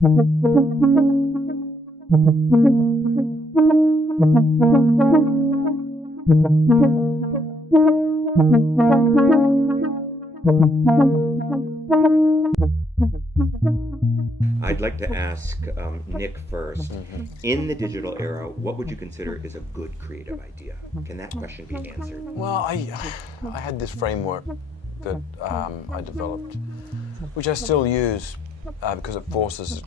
I'd like to ask Nick first. In the digital era, what would you consider is a good creative idea? Can that question be answered? Well, I had this framework that I developed, which I still use because it forces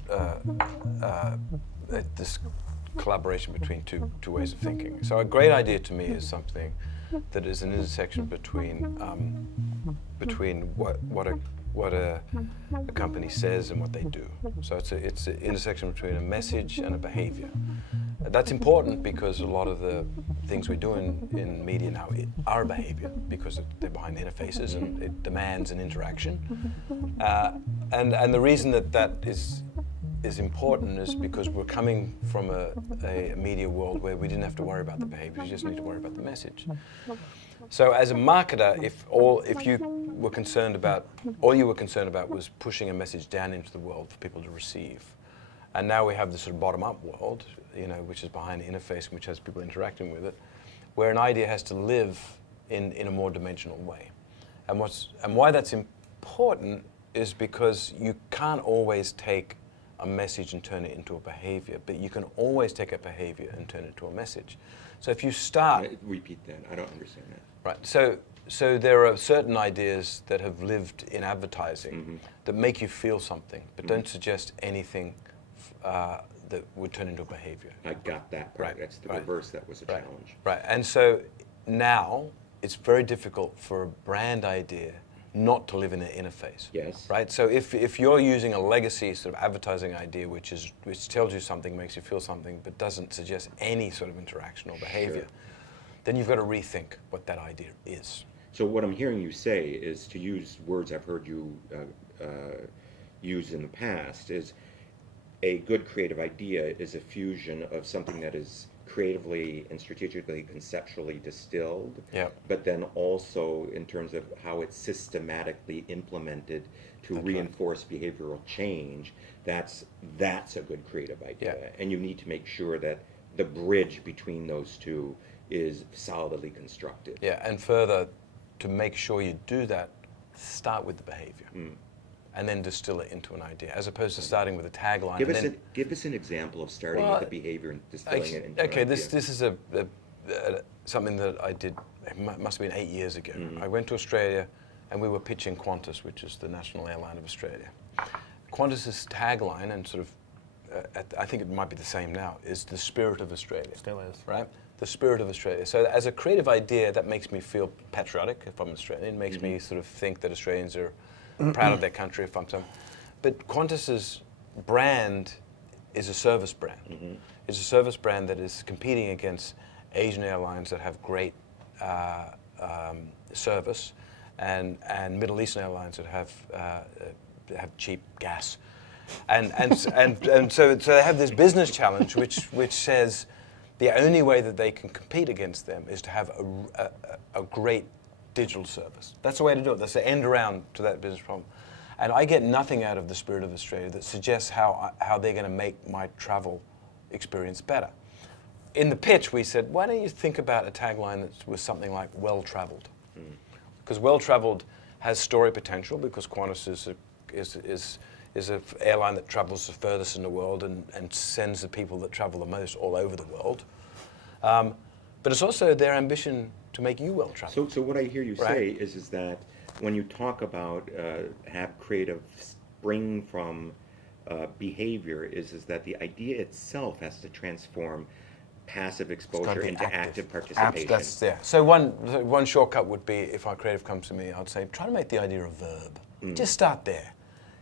this collaboration between two ways of thinking. So a great idea to me is something that is an intersection between what a company says and what they do. So it's an intersection between a message and a behavior. That's important because a lot of the things we do in media now are behavior because they're behind the interfaces and it demands an interaction. And the reason that is important is because we're coming from a media world where we didn't have to worry about the behavior, you just need to worry about the message. So as a marketer, if all you were concerned about was pushing a message down into the world for people to receive, and now we have this sort of bottom-up world, which is behind the interface and which has people interacting with it, where an idea has to live in a more dimensional way. And why that's important is because you can't always take a message and turn it into a behavior, but you can always take a behavior and turn it into a message. So if you start... Repeat that, I don't understand that. Right, so there are certain ideas that have lived in advertising that make you feel something, but don't suggest anything that would turn into a behavior. I got that part. Right. That's the reverse that was a challenge. Right, and so now it's very difficult for a brand idea not to live in an interface. Yes. Right, so if you're using a legacy sort of advertising idea which tells you something, makes you feel something, but doesn't suggest any sort of interaction or behavior, then you've got to rethink what that idea is. So what I'm hearing you say is, to use words I've heard you use in the past, is a good creative idea is a fusion of something that is creatively and strategically, conceptually distilled, but then also in terms of how it's systematically implemented to reinforce behavioral change. That's a good creative idea, and you need to make sure that the bridge between those two is solidly constructed. Yeah, and further, to make sure you do that, start with the behavior. And then distill it into an idea, as opposed to starting with a tagline. Give us an example of starting with the behavior and distilling it into an idea. This is something that I did, it must have been 8 years ago. I went to Australia and we were pitching Qantas, which is the national airline of Australia. Qantas's tagline, and sort of, I think it might be the same now, is the spirit of Australia. Still is. Right? The spirit of Australia. So as a creative idea, that makes me feel patriotic if I'm Australian. It makes me sort of think that Australians are proud of their country if I'm some. But Qantas's brand is a service brand. It's a service brand that is competing against Asian airlines that have great service, and Middle Eastern airlines that have cheap gas, and so they have this business challenge which says the only way that they can compete against them is to have a great digital service. That's the way to do it. That's the end around to that business problem. And I get nothing out of the spirit of Australia that suggests how they're going to make my travel experience better. In the pitch, we said, why don't you think about a tagline that was something like well-traveled? Because well-traveled has story potential, because Qantas is an airline that travels the furthest in the world and sends the people that travel the most all over the world. But it's also their ambition to make you well-traveled. So what I hear you say is that when you talk about have creative spring from behavior, is that the idea itself has to transform passive exposure into active participation. So one shortcut would be, if our creative comes to me, I'd say, try to make the idea a verb. Just start there.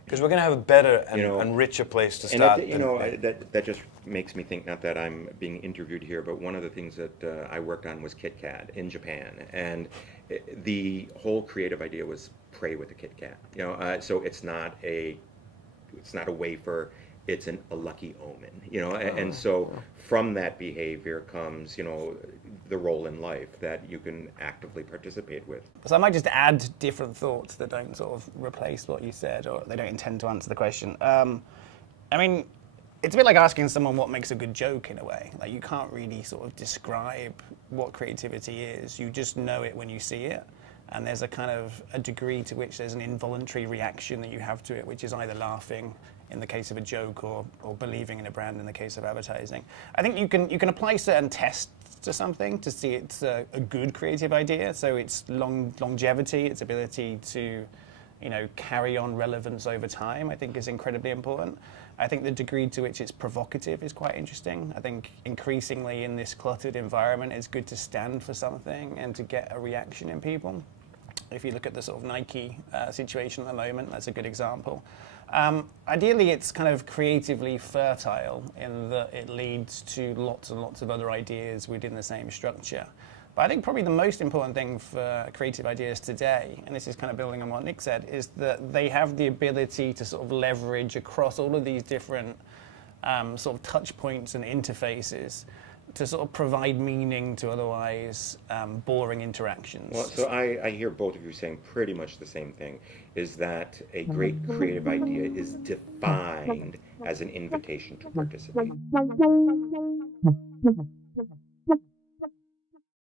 Because we're going to have a better and richer place to start. And that just makes me think, not that I'm being interviewed here, but one of the things that I worked on was KitKat in Japan, and the whole creative idea was pray with a KitKat. So it's not a wafer, it's a lucky omen. And so from that behavior comes the role in life that you can actively participate with. So I might just add different thoughts that don't sort of replace what you said, or they don't intend to answer the question. I mean, it's a bit like asking someone what makes a good joke in a way. Like, you can't really sort of describe what creativity is. You just know it when you see it. And there's a kind of a degree to which there's an involuntary reaction that you have to it, which is either laughing in the case of a joke or believing in a brand in the case of advertising. I think you can apply certain tests to something to see it's a good creative idea. So its longevity, its ability to carry on relevance over time, I think is incredibly important. I think the degree to which it's provocative is quite interesting. I think increasingly in this cluttered environment, it's good to stand for something and to get a reaction in people. If you look at the sort of Nike situation at the moment, that's a good example. Ideally, it's kind of creatively fertile in that it leads to lots and lots of other ideas within the same structure. But I think probably the most important thing for creative ideas today, and this is kind of building on what Nick said, is that they have the ability to sort of leverage across all of these different sort of touch points and interfaces to sort of provide meaning to otherwise boring interactions. Well, so I hear both of you saying pretty much the same thing, is that a great creative idea is defined as an invitation to participate.